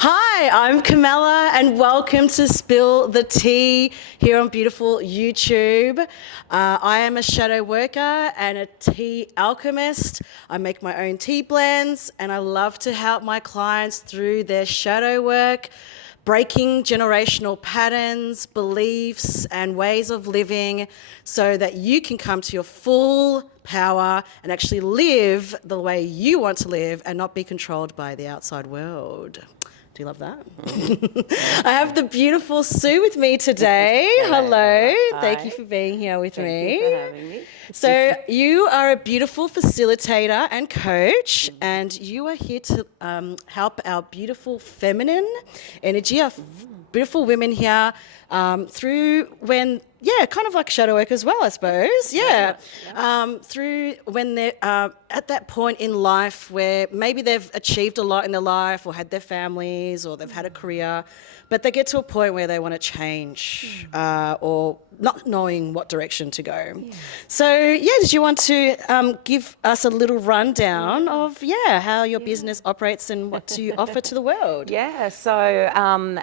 Hi, I'm Camilla and welcome to Spill the Tea here on beautiful YouTube. I am a shadow worker and a tea alchemist. I make my own tea blends and I love to help my clients through their shadow work, breaking generational patterns, beliefs, and ways of living so that you can come to your full power and actually live the way you want to live and not be controlled by the outside world. Do you love that? I have the beautiful Sue with me today. Hello. Thank you for being here with me. Thank you for having me. So you are a beautiful facilitator and coach, and you are here to help our beautiful feminine energy, our beautiful women here through when, kind of like shadow work as well, I suppose. Through when they're at that point in life where maybe they've achieved a lot in their life or had their families or they've had a career, but they get to a point where they want to change or not knowing what direction to go. Yeah. So, did you want to give us a little rundown of, how your business operates and what you offer to the world? Yeah, so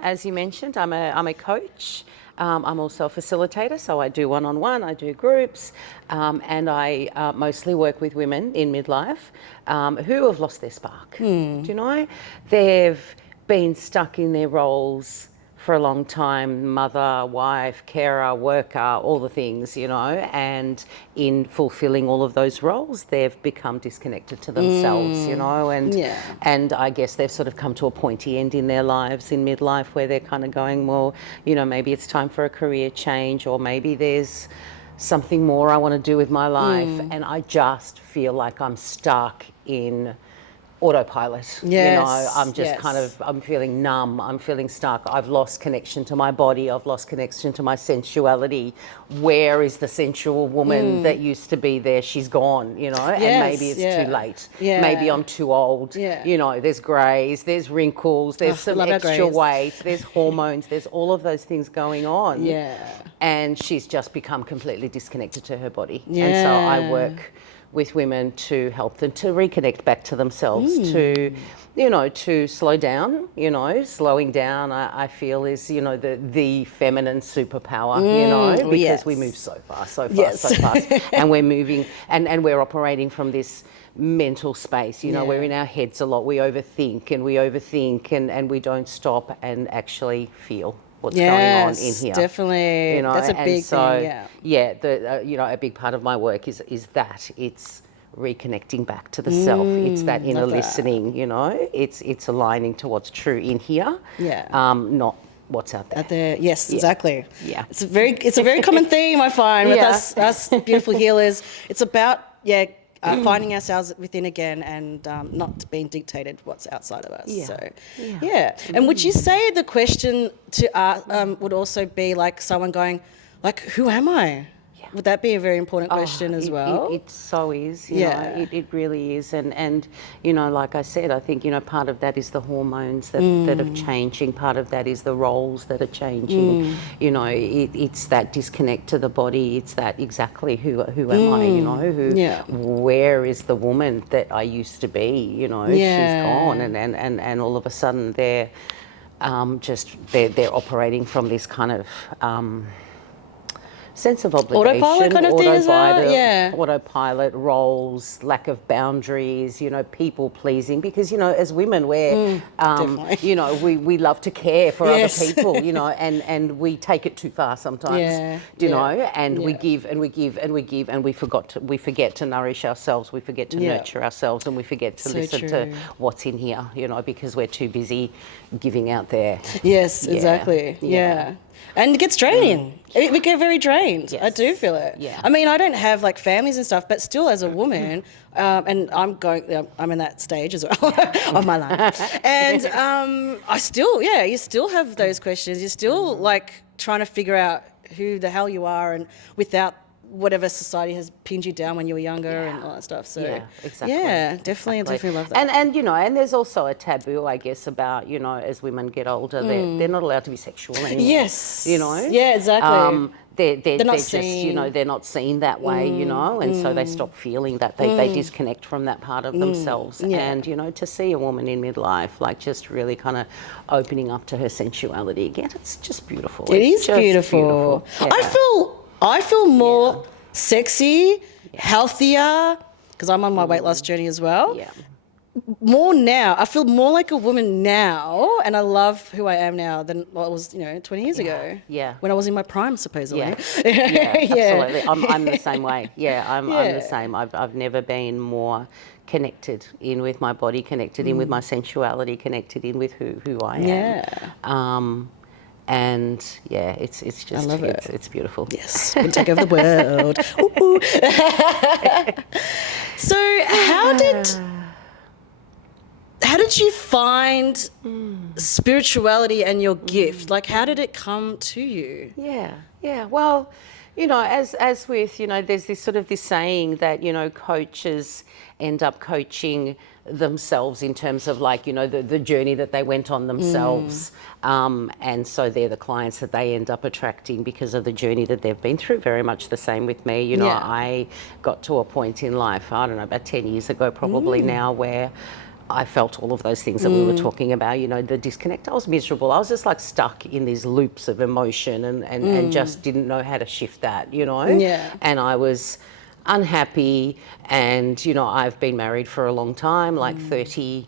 as you mentioned, I'm a coach. I'm also a facilitator, so I do one-on-one, I do groups, and I mostly work with women in midlife who have lost their spark. Do you know? They've been stuck in their roles for a long time, mother, wife, carer, worker, all the things, and in fulfilling all of those roles, they've become disconnected to themselves, and I guess they've sort of come to a pointy end in their lives in midlife where they're kind of going, well, maybe it's time for a career change, or maybe there's something more I want to do with my life, and I just feel like I'm stuck in autopilot. I'm just I'm feeling numb, I'm feeling stuck, I've lost connection to my body, I've lost connection to my sensuality. Where is the sensual woman that used to be there? She's gone, and maybe it's too late. Maybe I'm too old. There's greys, there's wrinkles, there's some extra weight, there's hormones, there's all of those things going on. And she's just become completely disconnected to her body. And so I work with women to help them to reconnect back to themselves, to slow down. Slowing down, I feel, is, the feminine superpower, because we move so fast, and we're moving, and we're operating from this mental space, we're in our heads a lot, we overthink, and we don't stop and actually feel what's going on in here. Definitely. That's a big thing. A big part of my work is that it's reconnecting back to the self. It's that inner listening. It's aligning to what's true in here. Not what's out there. Yes, exactly. Yeah. It's a very common theme I find with us beautiful healers. It's about finding ourselves within again and not being dictated what's outside of us. And would you say the question to would also be like someone going, like, who am I? Would that be a very important question as well? It so is. It really is. And like I said, I think, part of that is the hormones that are changing. Part of that is the roles that are changing. It's that disconnect to the body. It's that exactly who am I, where is the woman that I used to be, she's gone. And all of a sudden they're operating from this kind of, sense of obligation, autopilot kind of thing as well. Autopilot, roles, lack of boundaries, people pleasing, because as women we're we love to care for other people, and we take it too far sometimes. And we give and we give and we give, and we forget to nourish ourselves, we forget to nurture ourselves, and we forget to listen to what's in here, because we're too busy giving out there. Exactly. And it gets draining. We get very drained. I do feel it. I mean, I don't have like families and stuff, but still as a woman, and I'm in that stage as well of my life. And I still, you still have those questions. You're still like trying to figure out who the hell you are, and without whatever society has pinned you down when you were younger and all that stuff. So Yeah, exactly. yeah, definitely love that. And and there's also a taboo, I guess, about as women get older, they're not allowed to be sexual anymore. Yes. You know. Yeah, exactly. They're not just seen. they're not seen that way, and so they stop feeling that they disconnect from that part of themselves. Yeah. And to see a woman in midlife like just really kind of opening up to her sensuality again, it's just beautiful. It It's is just beautiful. Yeah. I feel more sexy, healthier, because I'm on my weight loss journey as well. Yeah. More now. I feel more like a woman now, and I love who I am now than what I was, 20 years ago. Yeah. When I was in my prime, supposedly. Yeah, absolutely. I'm the same way. Yeah, I'm the same. I've never been more connected in with my body, connected in with my sensuality, connected in with who I am. Yeah. And yeah, it's just I love it. It's beautiful. Yes, we'll take over the world. Ooh, ooh. So how did you find spirituality and your gift? Like, how did it come to you? Yeah. Well, as with, there's this sort of this saying that, coaches end up coaching themselves in terms of like, the journey that they went on themselves. And so they're the clients that they end up attracting because of the journey that they've been through. Very much the same with me. I got to a point in life, I don't know, about 10 years ago probably now, where I felt all of those things that we were talking about, the disconnect. I was miserable. I was just like stuck in these loops of emotion and just didn't know how to shift that, Yeah. And I was unhappy, and, I've been married for a long time, like 30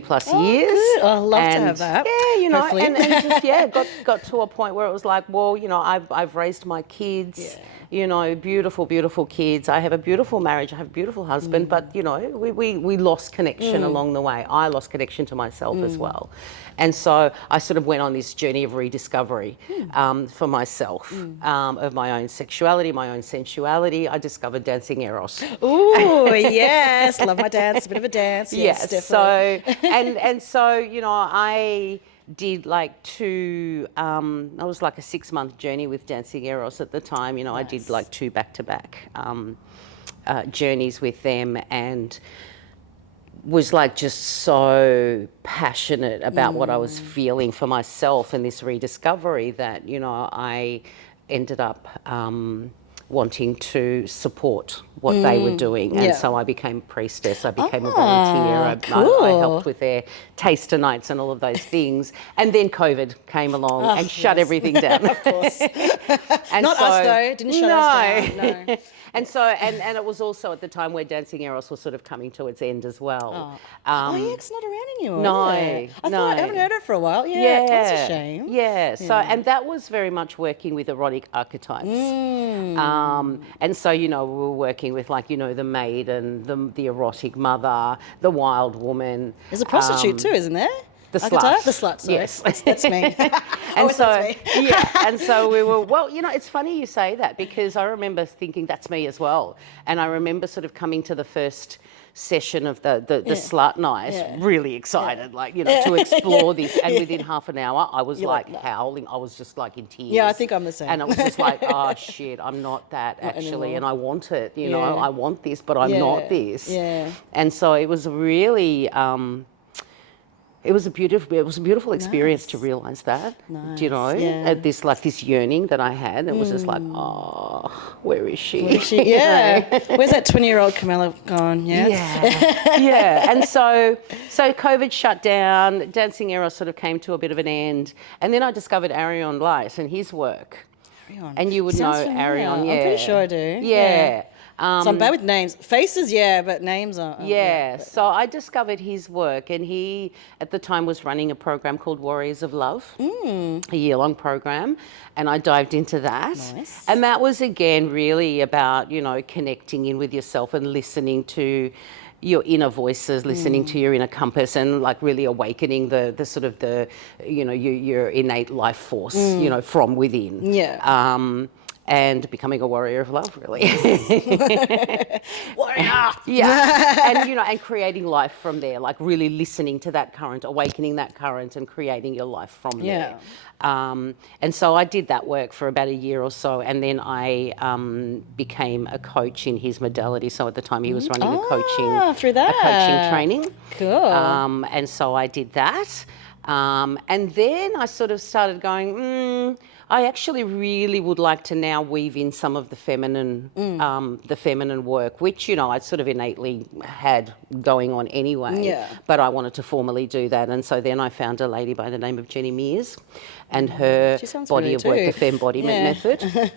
plus years. Good. I love to have that. Yeah, hopefully. and just, got to a point where it was like, well, I've raised my kids. Beautiful kids. I have a beautiful marriage. I have a beautiful husband, but we lost connection along the way. I lost connection to myself as well. And so I sort of went on this journey of rediscovery for myself, of my own sexuality, my own sensuality. I discovered dancing eros. Ooh, yes. Love my dance. A bit of a dance. Yes, definitely. So I did like two, I was like a 6-month journey with dancing eros at the time. I did like 2 back-to-back journeys with them, and was like just so passionate about what I was feeling for myself and this rediscovery that, I ended up wanting to support what they were doing. And so I became a priestess, I became a volunteer, I helped with their taster nights and all of those things. And then COVID came along and shut everything down. Of course. And Not us though, didn't shut us down. No. And so, and it was also at the time where dancing eros was sort of coming to its end as well. Yeah, it's not around anymore. No, is it? I no. thought I haven't heard it for a while. Yeah, that's a shame. Yeah. So, and that was very much working with erotic archetypes. And so, we were working with like, the maiden, the erotic mother, the wild woman. There's a prostitute too, isn't there? The slut. The slut, sorry. Yes. That's me. And so, that's me. and so we were, well, it's funny you say that, because I remember thinking that's me as well. And I remember sort of coming to the first session of the slut night, really excited, like, to explore this. And within half an hour, I was like howling. I was just like in tears. Yeah, I think I'm the same. And it was just like, oh shit, I'm not that actually. And I want it, I want this, but I'm not this. Yeah. And so it was really, it was a beautiful experience to realise that, at this yearning that I had. It was just like, oh, where is she? Yeah. Where's that 20-year-old Camilla gone? Yeah. Yeah. And so COVID shut down, dancing eros sort of came to a bit of an end. And then I discovered Arion Light and his work. Arion. And you would know familiar. Arion, yeah. I'm pretty sure I do. Yeah. So I'm bad with names. Faces, but names aren't. So I discovered his work, and he at the time was running a program called Warriors of Love, a year-long program, and I dived into that. Nice. And that was again really about, connecting in with yourself and listening to your inner voices, listening to your inner compass, and like really awakening the sort of your innate life force, from within. Yeah. and becoming a warrior of love, really. Warrior. Yeah, and and creating life from there, like really listening to that current, awakening that current, and creating your life from there. And so I did that work for about a year or so, and then I became a coach in his modality. So at the time, he was running through a that. coaching training. Cool. And so I did that, and then I sort of started going. I actually really would like to now weave in some of the feminine work, which I sort of innately had going on anyway. Yeah. But I wanted to formally do that, and so then I found a lady by the name of Jenny Mears, and her body of work, the Embodiment method.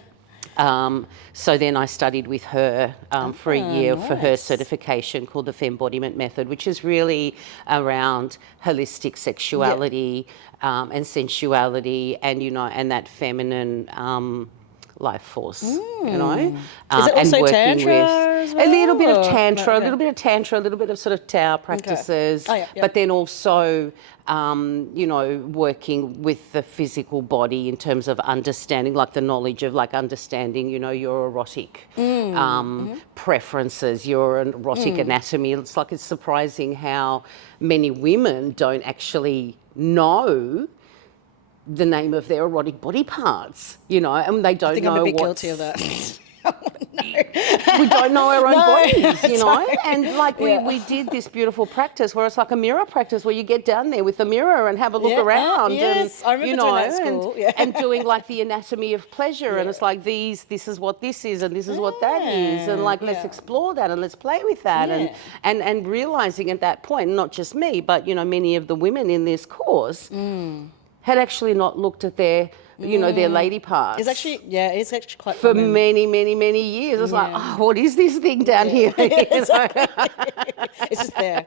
So then I studied with her for a year for her certification called the Embodiment method, which is really around holistic sexuality and sensuality, and and that feminine life force, Is it also and working tantra with as well, a little bit of or- tantra, okay. a little bit of tantra, a little bit of sort of Tao practices, Oh, yeah, yeah. but then also working with the physical body in terms of understanding, like the knowledge of like understanding, your erotic preferences, your erotic anatomy. It's like it's surprising how many women don't actually know the name of their erotic body parts, and they don't I think know I'm a bit what's- guilty of that. we don't know our own bodies, sorry. and like we did this beautiful practice where it's like a mirror practice where you get down there with the mirror and have a look Yeah. around, Yes, I remember doing that at school. Yeah. and doing like the anatomy of pleasure, and it's like this is what this is, and this is what that is, and like let's explore that and let's play with that, and realizing at that point, not just me, but many of the women in this course had actually not looked at their their lady parts. It's actually quite For common. many, many, many years. It's like, oh, what is this thing down here? It's just there.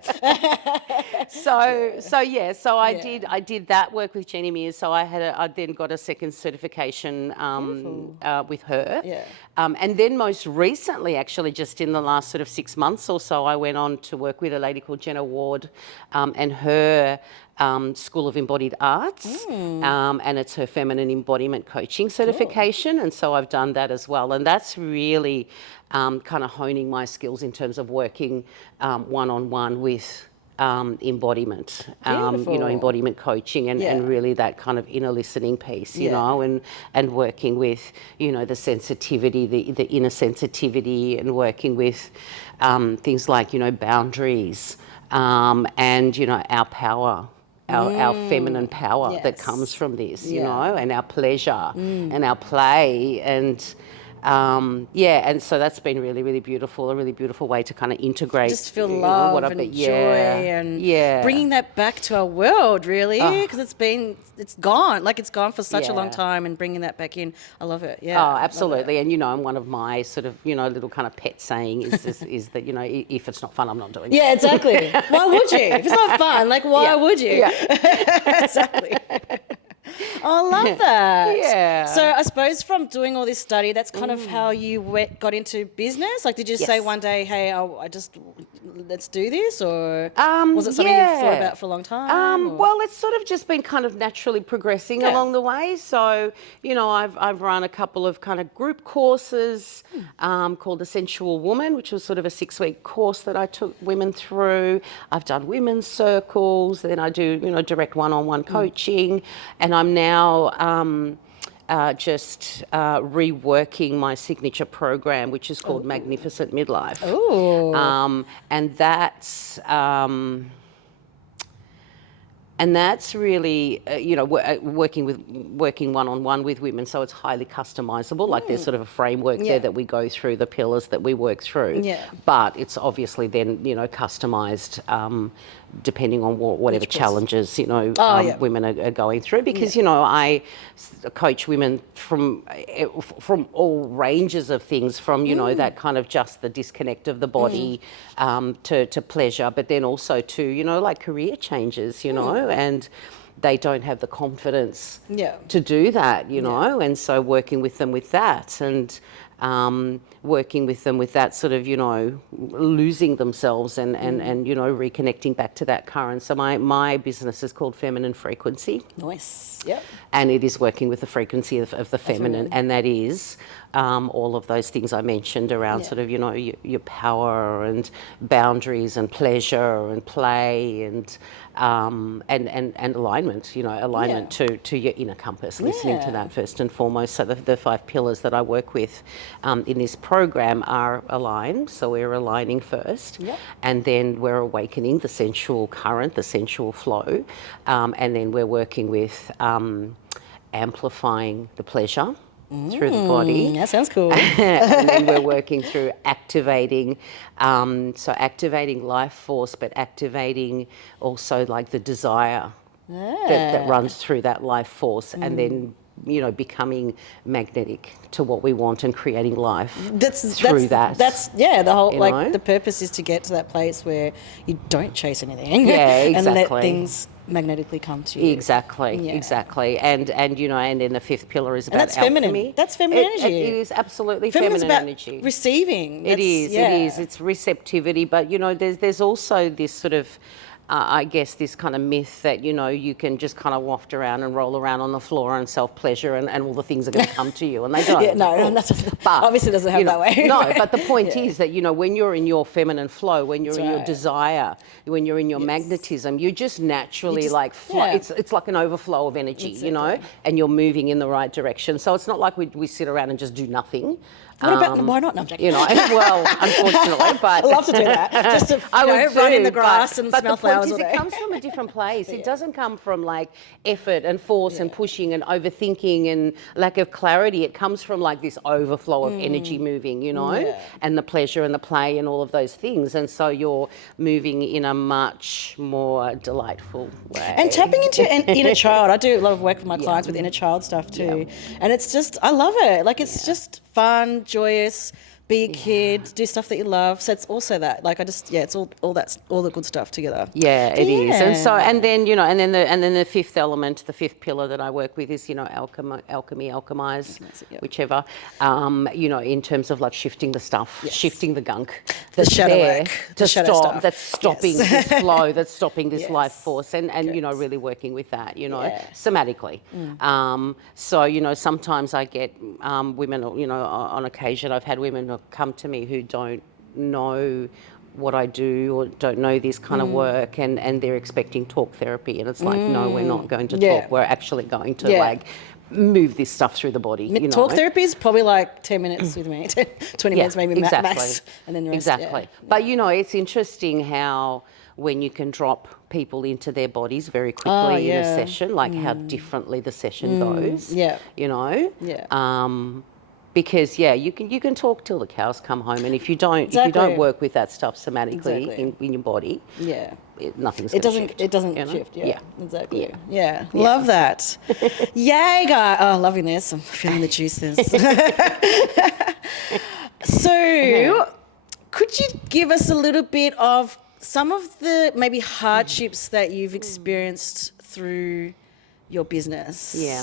I did that work with Jenny Mears. So I then got a second certification with her. Yeah. And then most recently, actually, just in the last sort of 6 months or so, I went on to work with a lady called Jenna Ward and her School of Embodied Arts, and it's her feminine embodiment coaching certification. And so I've done that as well. And that's really kind of honing my skills in terms of working one-on-one with embodiment, embodiment coaching, and really that kind of inner listening piece, and working with, the sensitivity, the inner sensitivity, and working with things like, boundaries, and, our power. Our feminine power that comes from this, and our pleasure and our play, and and so that's been really, really beautiful, a really beautiful way to kind of integrate. Just feel love and joy and bringing that back to our world, really, because it's gone. Like it's gone for such a long time, and bringing that back in, I love it. Yeah. Oh, absolutely. And and one of my sort of little kind of pet saying is that if it's not fun, I'm not doing it. Yeah, exactly. Why would you? If it's not fun, like why would you? Yeah. Exactly. Oh, I love that. Yeah. So I suppose from doing all this study, that's kind of how you got into business. Like, did you say one day, "Hey, let's do this," or was it something you thought about for a long time? Well, it's sort of just been kind of naturally progressing along the way. So, I've run a couple of kind of group courses called The Sensual Woman, which was sort of a 6-week course that I took women through. I've done women's circles, then I do, direct one-on-one coaching, and I'm now just reworking my signature program, which is called Magnificent Midlife. Ooh. And that's really, working one-on-one with women, so it's highly customizable. Like there's sort of a framework there that we go through, the pillars that we work through. Yeah. But it's obviously then, customized depending on whatever challenges, women are going through. Because, I coach women from all ranges of things, from, that kind of just the disconnect of the body to pleasure, but then also to, like career changes, and they don't have the confidence to do that, and so working with them with that, and working with them with that sort of, losing themselves and reconnecting back to that current. So my business is called Feminine Frequency. Nice. Yep. And it is working with the frequency of the feminine, and that is all of those things I mentioned around sort of, your power and boundaries and pleasure and play and alignment, alignment to your inner compass, listening to that first and foremost. So the 5 pillars that I work with in this program are aligned. So we're aligning first, and then we're awakening the sensual current, the sensual flow, and then we're working with amplifying the pleasure through the body. That sounds cool. And then we're working through activating, activating life force, but activating also like the desire that runs through that life force, and then becoming magnetic to what we want and creating life through that. That's the whole the purpose is to get to that place where you don't chase anything. Yeah, exactly. And let things magnetically come to you. Exactly. And then the 5th pillar is about that's alchemy. feminine. That's feminine energy. It is absolutely Feminine's feminine about energy. Receiving. It is. It's receptivity, but there's also this sort of I guess this kind of myth that you can just kind of waft around and roll around on the floor and self-pleasure and all the things are going to come to you, and they don't. But obviously it doesn't have that way. No, but the point is that when you're in your feminine flow, when you're in your desire, when you're in your magnetism, you just naturally it's like an overflow of energy, and you're moving in the right direction. So it's not like we sit around and just do nothing. What about, why not? No, I'm joking. Well, unfortunately, but I love to do that. Just to run in the grass and smell flowers all day. But the point is, it comes from a different place. It doesn't come from like effort and force and pushing and overthinking and lack of clarity. It comes from like this overflow of energy moving, and the pleasure and the play and all of those things. And so you're moving in a much more delightful way. And tapping into an inner child. I do a lot of work with my clients with inner child stuff too. And it's just, I love it. Like it's just fun, joyous, be a kid, do stuff that you love. So it's also that, like, it's all the good stuff together. Yeah, it is. And so, and then the 5th element, the 5th pillar that I work with is, alchemize, whichever, in terms of like shifting the stuff, shifting the gunk, the shadow work, that's stopping this flow, that's stopping this life force, and really working with that, somatically. So, sometimes I get women, on occasion I've had women who come to me who don't know what I do or don't know this kind of work, and they're expecting talk therapy, and it's like, no, we're not going to talk. We're actually going to like move this stuff through the body. Talk therapy is probably like 10 minutes with me, 20 minutes maybe max, and then the rest. Exactly. But it's interesting how when you can drop people into their bodies very quickly in a session, like how differently the session goes. Because you can talk till the cows come home, and if you don't work with that stuff somatically in your body, nothing's going to shift. It doesn't shift. Exactly. Love that. Yay, guy! Oh, loving this. I'm feeling the juices. So, could you give us a little bit of some of the maybe hardships that you've experienced through your business? Yeah.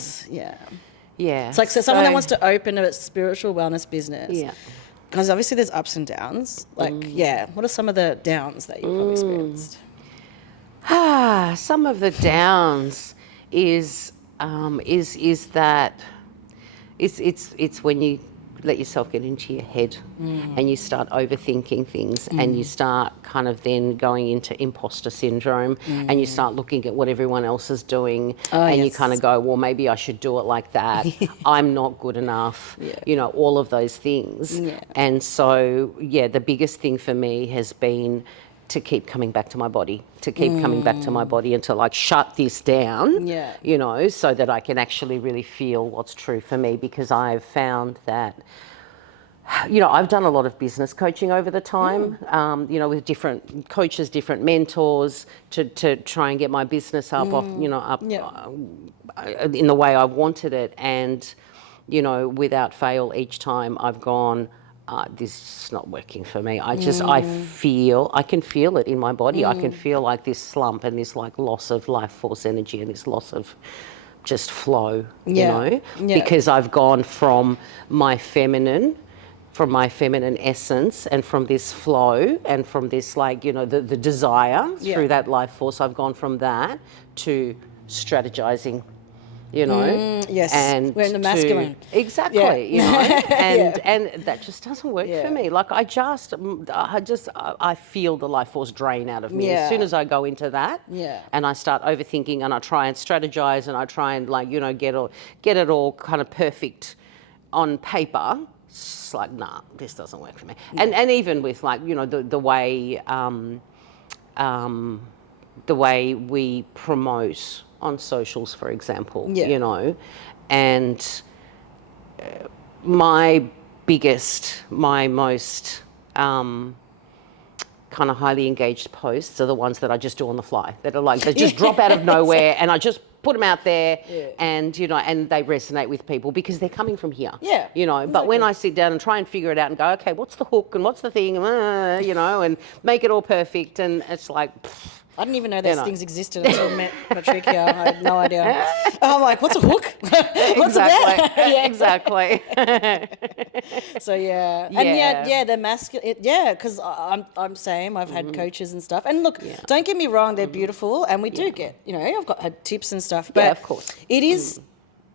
It's like, so someone that wants to open a spiritual wellness business. Yeah. Because obviously there's ups and downs. Like, what are some of the downs that you've probably experienced? Some of the downs is that it's when you let yourself get into your head and you start overthinking things and you start kind of then going into imposter syndrome and you start looking at what everyone else is doing and you kind of go, well, maybe I should do it like that. I'm not good enough, all of those things. And so, the biggest thing for me has been to keep coming back to my body, and to like shut this down, so that I can actually really feel what's true for me, because I've found that, I've done a lot of business coaching over the time, with different coaches, different mentors to try and get my business up, in the way I wanted it. And, without fail, each time I've gone, this is not working for me. I can feel it in my body. I can feel like this slump and this like loss of life force energy and this loss of just flow, because I've gone from my feminine from my feminine essence and from this flow and from this, like, you know, the desire through that life force. I've gone from that to strategizing, you know, yes, and we're in the masculine. Exactly, you know, and that just doesn't work Yeah. for me. Like, I feel the life force drain out of me as soon as I go into that. Yeah. And I start overthinking, and I try and strategize, and I try and, like, you know, get it all kind of perfect on paper. It's like, nah, this doesn't work for me. And even with, like, you know, the way we promote on socials, for example, you know, and my most kind of highly engaged posts are the ones that I just do on the fly, that are like, they just drop out of nowhere, and I just put them out there, and, you know, and they resonate with people because they're coming from here, you know. But when I sit down and try and figure it out and go, okay, what's the hook and what's the thing, you know, and make it all perfect, and it's like, I didn't even know those things existed until I met Patricia. I had no idea. I'm like, what's a hook? What's exactly, exactly. So and the masculine, because I'm same. I've had coaches and stuff, and look, don't get me wrong, they're had and we do get, you know, I've had tips and stuff, but of course, it is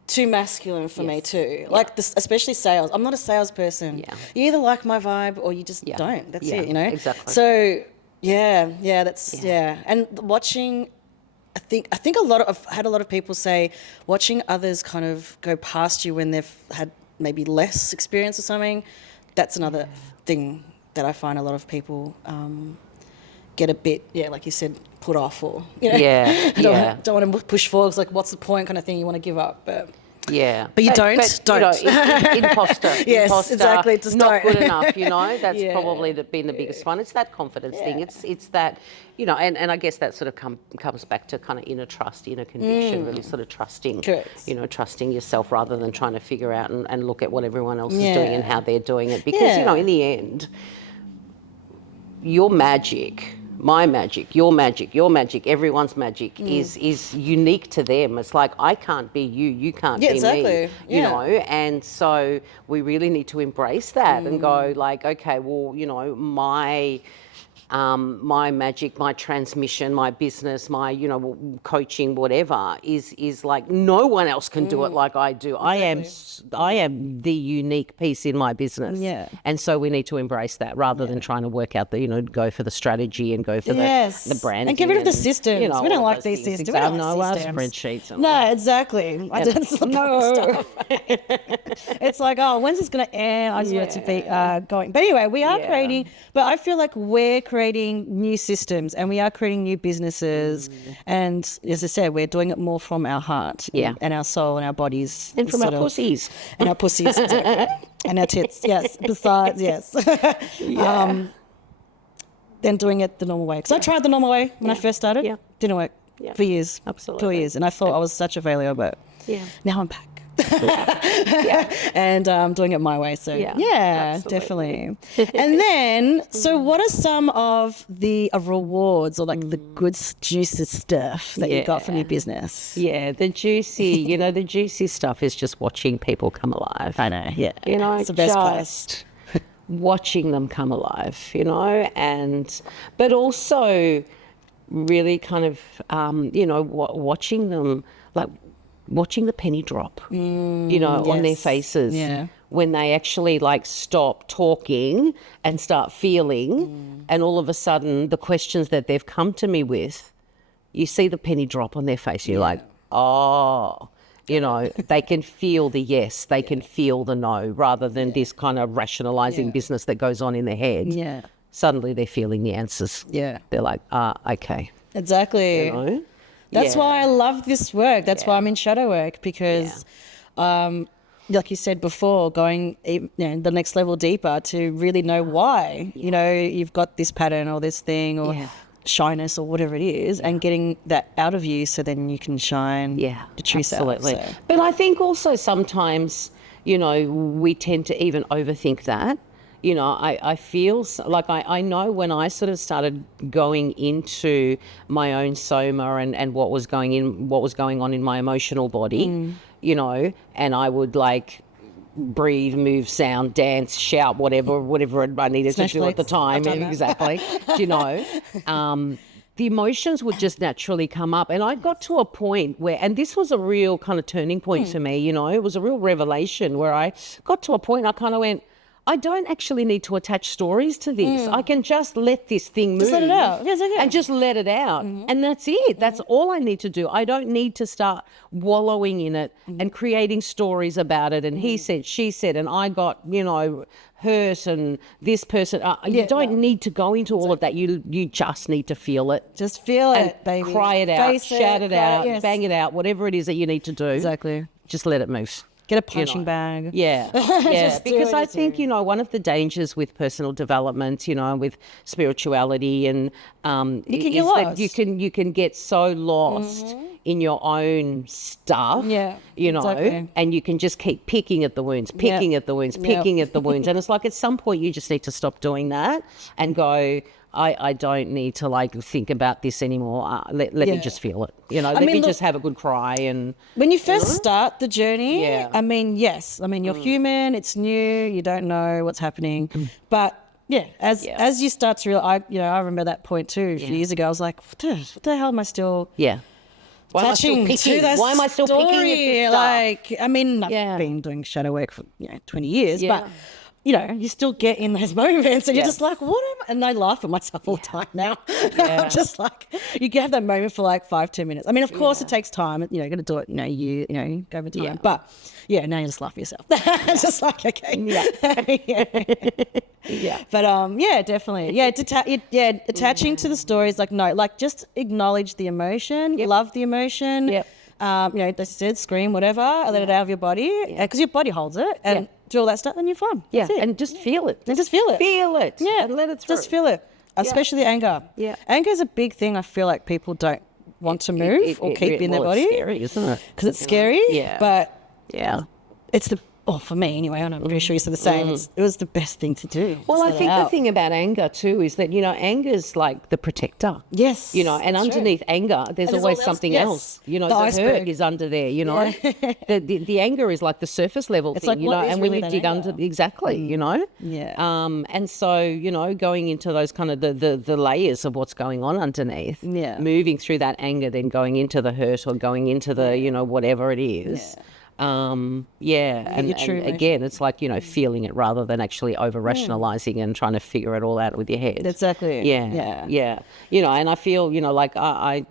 too masculine for me too. Like this, especially sales. I'm not a salesperson. You either like my vibe or you just don't. That's it, you know. Exactly. So. And watching, I think I've had a lot of people say watching others kind of go past you when they've had maybe less experience or something. That's another thing that I find a lot of people get a bit, like you said, put off, or, you know, don't want to push forward. It's like, what's the point, kind of thing you want to give up, but. Yeah, but you don't. You know, imposter. Yes, imposter, exactly. Just not don't. good enough. You know, that's probably been the biggest one. It's that confidence thing. It's that, you know, and I guess that sort of comes back to kind of inner trust, inner conviction, really sort of trusting. Correct. You know, trusting yourself rather than trying to figure out and look at what everyone else is doing and how they're doing it. Because you know, in the end, your magic. My magic, your magic, everyone's magic is unique to them. It's like, I can't be you, you can't be me, you know, and so we really need to embrace that and go, like, okay, well, you know, my magic, my transmission, my business, my, you know, coaching, whatever, is like, no one else can do it like I do. I am the unique piece in my business. Yeah. And so we need to embrace that rather than trying to work out the, you know, go for the strategy and go for the brand. And get rid of the systems. You know, we don't like these systems. We don't like spreadsheets. No, exactly. I don't stuff. It's like, oh, when's this going to end? I just want it to be going. But anyway, we are creating, but I feel like we're creating new systems and we are creating new businesses. And as I said, we're doing it more from our heart and our soul and our bodies. And from our pussies. And our pussies, exactly. And our tits, yes. Besides, yes. Then doing it the normal way. Because I tried the normal way when I first started. Yeah. Didn't work for years. Absolutely. 4 years. And I thought I was such a failure, but now I'm back. And doing it my way. So definitely. And then, so what are some of the rewards or like the good juicy stuff that you got from your business? Yeah, the juicy, you know, the juicy stuff is just watching people come alive. I know, You know, it's the best place. Watching them come alive, you know, but also really kind of, you know, watching them, like, watching the penny drop, you know, on their faces when they actually, like, stop talking and start feeling, and all of a sudden the questions that they've come to me with, you see the penny drop on their face. You're like, oh, you know, they can feel the yes, they can feel the no, rather than this kind of rationalizing business that goes on in their head. Yeah. Suddenly they're feeling the answers. Yeah. They're like, okay. Exactly. You know? That's why I love this work. That's why I'm in shadow work, because like you said before, going the next level deeper to really know why, you know, you've got this pattern or this thing or shyness or whatever it is, and getting that out of you so then you can shine the true absolutely. self. So. But I think also sometimes, you know, we tend to even overthink that. You know, I feel like I know when I sort of started going into my own soma and what was going on in my emotional body, you know, and I would like breathe, move, sound, dance, shout, whatever I needed to do at the time. Exactly. You know, the emotions would just naturally come up. And I got to a point where, and this was a real kind of turning point for me, you know, it was a real revelation where I got to a point I kind of went, I don't actually need to attach stories to this. I can just let this thing move. Just let it out. Yes, okay. And just let it out. And that's it. That's all I need to do. I don't need to start wallowing in it and creating stories about it. And he said, she said, and I got, you know, hurt and this person. You don't need to go into all of that. You just need to feel it. Just feel it, baby. Cry it out, shout it out, yes. bang it out, whatever it is that you need to do. Exactly. Just let it move. Get a punching bag. Yeah, yeah. Because I think, you know, one of the dangers with personal development, you know, with spirituality and You can get is that lost. you can get so lost in your own stuff, Yeah, you know, exactly. and you can just keep picking at the wounds, picking at the wounds, picking at the wounds. And it's like at some point you just need to stop doing that and go, I don't need to like think about this anymore. Let me just feel it. You know, let me just have a good cry. And when you first start the journey, Yeah. I mean, yes, I mean, you're human, it's new, you don't know what's happening. But yeah, as you start to realize, I remember that point too a few years ago. I was like, what the hell am I still why am I still attaching picking? to that Why am I still picking at story? this stuff? Like, I mean, I've been doing shadow work for 20 years, but you still get in those moments and you're just like, what am I? And I laugh at myself all the time now. I'm just like, you can have that moment for like 5-10 minutes. I mean, of course it takes time, you're going to do it, you go over time. But now you just laugh at yourself. It's just like, okay. But definitely. Attaching to the stories, like, no, like just acknowledge the emotion, love the emotion. Yep. As I said, scream, whatever, let it out of your body because your body holds it and do all that stuff, then you're fine. That's it. And just feel it. And just feel it. Feel it. Yeah. And let it through. Just feel it. Especially anger. Yeah. Anger is a big thing I feel like people don't want to move or keep in their body. It's scary, isn't it? Because it's scary. Yeah. But it's for me anyway, and I'm pretty sure you said the same, it was the best thing to do. Well, I Just let think it the out. thing about anger too is that, anger is like the protector. Yes. And underneath anger, there's there's always all else- something yes. else. The The iceberg. hurt is under there, the anger is like the surface level It's thing, like, what is and when really you that dig anger? under, exactly, Yeah. And so, going into those kind of the layers of what's going on underneath, moving through that anger, then going into the hurt or going into the, whatever it is. And again, it's like, feeling it rather than actually over rationalizing and trying to figure it all out with your head. Exactly. Yeah. And I feel, like I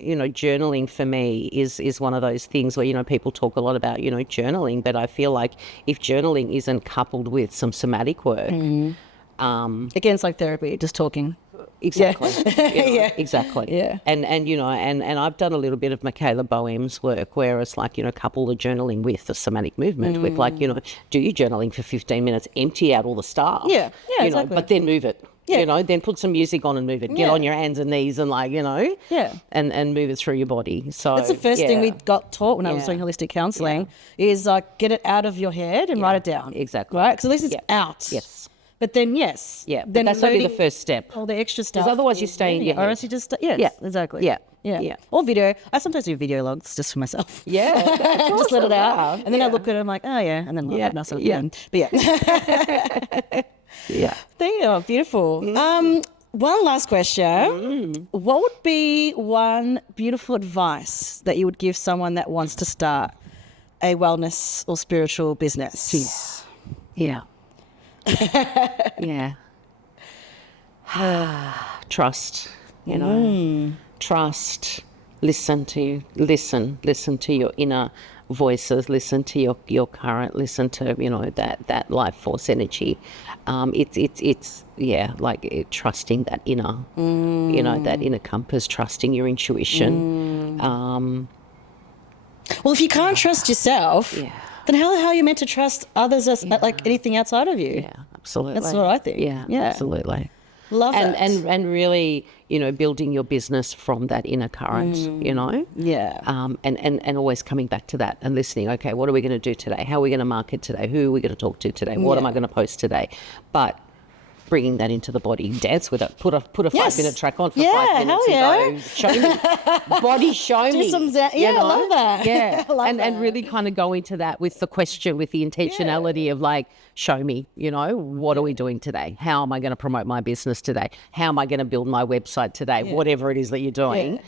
journaling for me is one of those things where, people talk a lot about, journaling, but I feel like if journaling isn't coupled with some somatic work, Again, it's like therapy, just talking. Exactly. Exactly. Yeah. And I've done a little bit of Michaela Boehm's work where it's like, couple the journaling with the somatic movement with like, do your journaling for 15 minutes, empty out all the stuff. Yeah, exactly. But then move it. Yeah. Then put some music on and move it. Get on your hands and knees and like, and move it through your body. So that's the first thing we got taught when I was doing holistic counselling is like get it out of your head and write it down. Exactly. Right? Because at least it's out. Yes. But then, Yeah, then but that's only the loading first step. all the extra stuff. Because otherwise you stay in your Or head. else you just, exactly. Yeah. Or video. I sometimes do video logs just for myself. Yeah. Just let it out. And then I look at it, I'm like, oh yeah. And then nice at the end. But Yeah. Thank you. Beautiful. One last question. What would be one beautiful advice that you would give someone that wants to start a wellness or spiritual business? Yeah. Yeah. Trust, trust, listen to your inner voices, listen to your current, listen to, that life force energy. It's trusting that inner, that inner compass, trusting your intuition. Well, if you can't trust yourself, then how the hell are you meant to trust others as like anything outside of you? Yeah, absolutely. That's what I think. Yeah. Absolutely. Love it. And really, building your business from that inner current, Yeah. And always coming back to that and listening. Okay, what are we going to do today? How are we going to market today? Who are we going to talk to today? What am I going to post today? But bringing that into the body. Dance with it. Put a 5-minute track on for Yeah, 5 minutes hell and go, show me. Body show me. I love that. Yeah. I love and that. really kind of go into that with the question, with the intentionality of like, show me, what are we doing today? How am I going to promote my business today? How am I going to build my website today? Whatever it is that you're doing,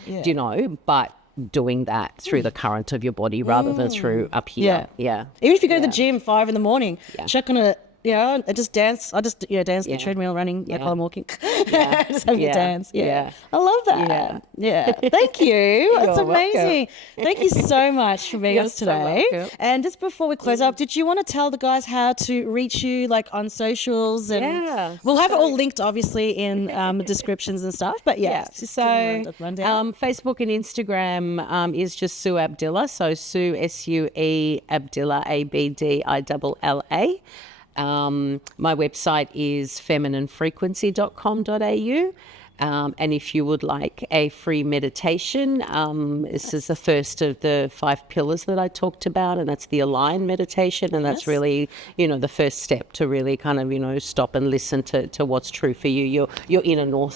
but doing that through the current of your body rather than through up here. Yeah. Even if you go to the gym 5 a.m, check on it. I just dance. I just dance the treadmill, running while I'm walking. Just having a dance. Yeah. I love that. Yeah. Thank you. That's amazing. Thank you so much for being us today. So welcome. And just before we close up, did you want to tell the guys how to reach you, like on socials? And we'll have it all linked, obviously, in the descriptions and stuff. But So rundown. Facebook and Instagram is just Sue Abdillah. So Sue, SUE, Abdillah, ABDILLA. My website is femininefrequency.com.au. And if you would like a free meditation, this is the first of the 5 pillars that I talked about, and that's the Align meditation. And that's really, the first step to really kind of, stop and listen to what's true for you, your inner North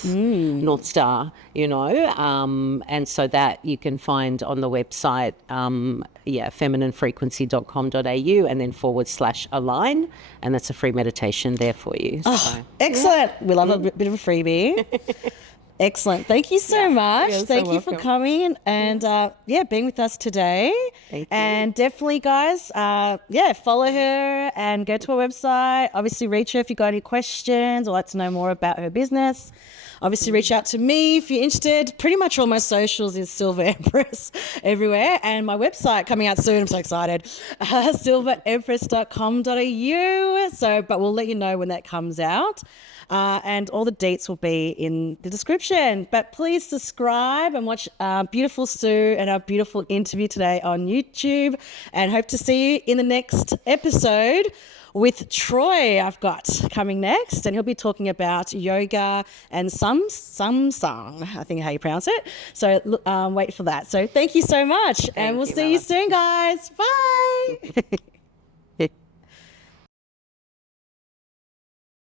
Star, and so that you can find on the website, femininefrequency.com.au, and then /align. And that's a free meditation there for you. Oh, excellent. We love a bit of a freebie. Excellent. Thank you so much. Thank you for coming and being with us today. Thank you. And definitely, guys, follow her and go to her website. Obviously, reach her if you've got any questions or like to know more about her business. Obviously, reach out to me if you're interested. Pretty much all my socials is Silver Empress everywhere. And my website coming out soon. I'm so excited. silverempress.com.au. But we'll let you know when that comes out. And all the dates will be in the description. But please subscribe and watch beautiful Sue and our beautiful interview today on YouTube. And hope to see you in the next episode with Troy I've got coming next, and he'll be talking about yoga and samsung, I think how you pronounce it. So wait for that. So thank you so much, and we'll see you soon, guys. Bye.